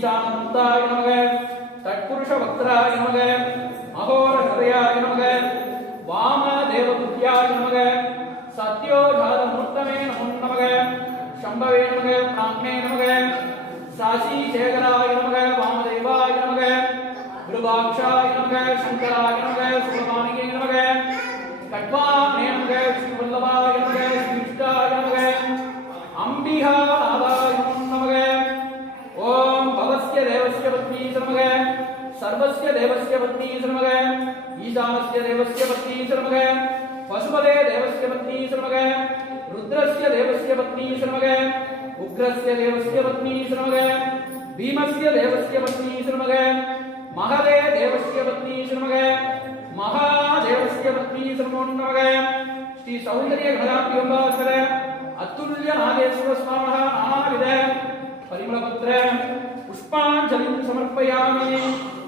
ஈசானமுத்தாய நமக தட்புருஷ வக்ராய நமக அகோர ஹதயாய நமக வாம தேவபுத்தியாய நமக சத்யோஜாத மூர்த்தமே நமோ நமக சம்பவே நமக பிராக்னே நமக சாசி சேகராய நமக வாமதேவாய நமக கிருபாட்சாய நமக சங்கராய நமக சுகமானிகே நமக கட்வாமே நமக ஸ்ரீவல்லபாய நமக ஸ்ரீவிஷ்டாய நமக அம்பிகா सर्वस्य देवस्य पत्नी नमः ईशानस्य देवस्य पत्नी नमः पशुपते देवस्य पत्नी नमः रुद्रस्य देवस्य पत्नी नमः उग्रस्य देवस्य पत्नी नमः भीमस्य देवस्य पत्नी नमः महदे देवस्य पत्नी नमः महादेवस्य पत्नी नमो नमः श्री सौंदर्य घनाभ्यंबासर अतुल्य नागेश्वर स्वामः नानाविध परिमलपत्र, पुष्पाञ्जलिं समर्पयामि।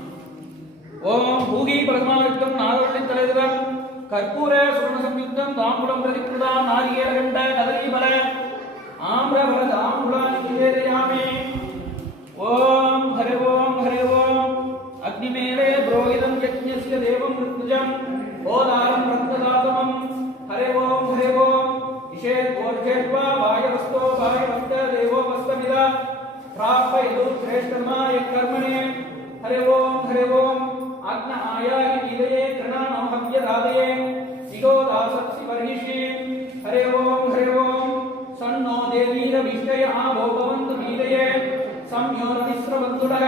ஓம் பூகி பகமாவிட்டம் நாதவள்ளி தலைதுரம் கற்பூர சுவர்ண சம்யுக்தம் தாம்பூலம் பிரதிகிருதா நாரிய கண்ட நதரி பல. ஆம்ர பரத ஆம்புலா நிவேதயாமே ஓம் ஹரி ஓம் ஹரி ஓம். அக்னிமேலே புரோகிதம் யஜ்ஞஸ்ய தேவம் ரித்துஜம் ஓதாரம் ரத்னதாதமம் ஹரி ஓம் ஹரி ஓம். இஷேத் ஓர்ஜேத்வா வாயவஸ்தோ வாயவஸ்த தேவோ வஸ்தமிதா. பிராப்பயது சிரேஷ்டமா யக் கர்மணே ஹரி ஓம் ஹரி ஓம். आयाय विदये कृणामहव्य दादये शिरो दासत्सि वर्हिषि हरे ओम हरे ओम सन्नो देवीर विष्टय आवो भवन्तु वीदये संयोरनिस्रवन्तुडः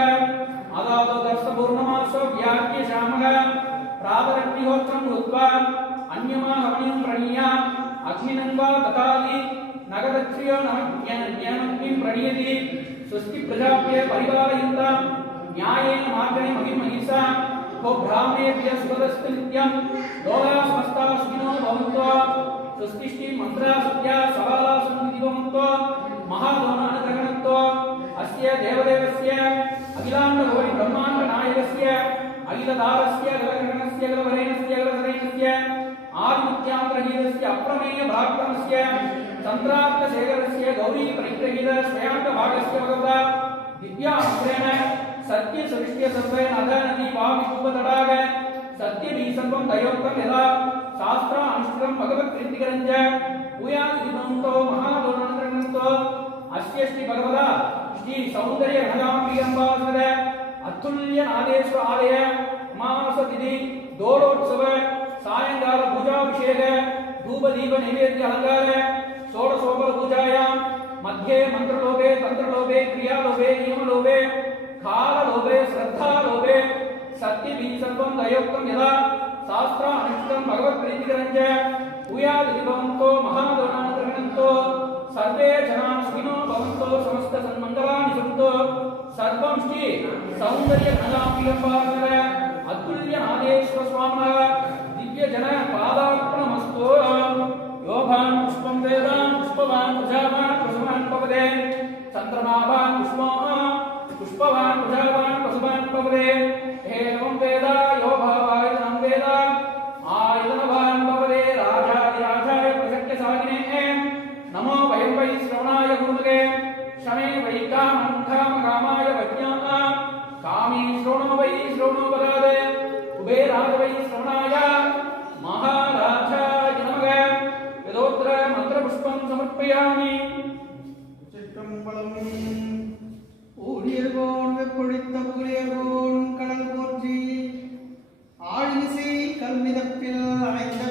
अदातो दर्शपूर्णमासो व्याख्य श्यामः प्रातरग्निहोत्रम् कृत्वा अन्यमाहवणिं प्रणीय अधीनं वा तथादि नगदत्रियो ज्ञानज्ञानग्निं प्रणीयति स्वस्ति प्रजाप्य परिपालयन्तां न्यायेन मार्गणे महिमहिषा को ब्राह्मणेभ्यः सुखदस्तु नित्यं लोकाः समस्ताः सुखिनो भवन्तु स्वस्तिष्टि मन्त्रा सत्या सवाला सन्निधि भवन्तु महादोनानुग्रहणत्व अस्य देवदेवस्य अखिलाण्डकोटि ब्रह्माण्ड नायकस्य अखिलदारस्य गलग्रहणस्य गलवरेणस्य गलसरेणस्य आदित्यान्तरहीतस्य अप्रमेय पराक्रमस्य चन्द्रार्कशेखरस्य गौरी परिग्रहीत भगवता सत्य सृष्ट्य सर्वेण अध नदी वाविकूपतडाग सत्यबीसर्वं दयोक्तं यदा शास्त्र अनुष्ठितं भगवत्प्रीतिकरञ्च भूयादिभवन्तो महादोरणो अस्य श्री भगवता श्री सौन्दर्य घनाम्बिकम्बासद अतुल्य नादेश्वर आलय मास तिथि दोलोत्सव, सायंकाल पूजाभिषेक धूप दीप नैवेद्य अलंकार षोडशोपर पूजायां मध्ये मंत्रलोभे तंत्रलोभे क्रियालोभे, नियमलोभे काललोभे, श्रद्धालोभे सत्यभि सर्वं दयोक्तं यदा शास्त्र अनुष्ठितं भगवत्प्रीतिकरञ्च भूयादिभवन्तो महादोनानुग्रहणन्तो सर्वे जनाः सुखिनो भवन्तो, समस्त सन्मङ्गलानि सन्तु सर्वं श्री सौन्दर्य घनाम्बिकम्बाकर अतुल्य नादेश्वर स्वामिनः दिव्य जन पादार्पणमस्तु योभान् पुष्पं, वेदान् पुष्पवान् प्रजावान् पशुवान् पवदे। चन्द्रमावान् पुष्पो, पुष्पवान् யஜ்யத்தை காமம் காம காமாய வஜ்ஞாமா காமே ஸ்ரோணோ வை ஸ்ரோணோ பகாத குபேராக வை ஸ்ரவணாய மகாராஜாய நமக வேதோத்ர மந்திர புஷ்பம் கடல் போற்றி ஆழிசை கல்மிதப்பில் அனைத்த